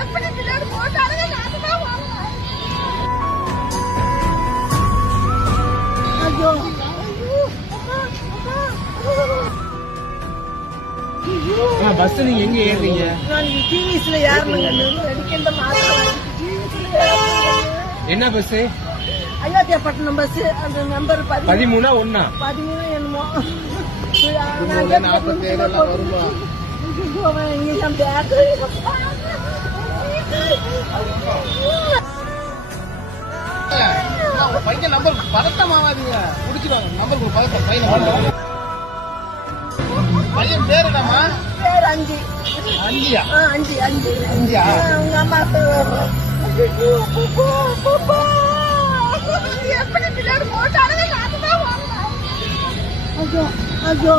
எப்படி பின்னாடி போட்டாலுங்க நாட்டுதான் வாங்க. ஐயோ பஸ் நீங்க எங்க ஏறீங்க? நான் டிவிஸ்ல ஏறணுங்க. அடிக்கின்ற மாசம் என்ன பஸ்? அயோத்தியாப்பட்டினம் பஸ். அந்த நம்பர் 13 1 13 என்னமோ. 47 எல்லாம் வருமா? பையன் நம்பர் பதட்டமாவாதீங்க, முடிச்சிருவாங்க. நம்பர் பதட்டம் பையன். பையன் பேரு என்னம்மா? பேர் அஞ்சு. அஞ்சியா? அஞ்சு அஞ்சு அஞ்சியா? உங்க அம்மா எப்படி பின்னாடி போட்டாலும் ஐயோ ஐயோ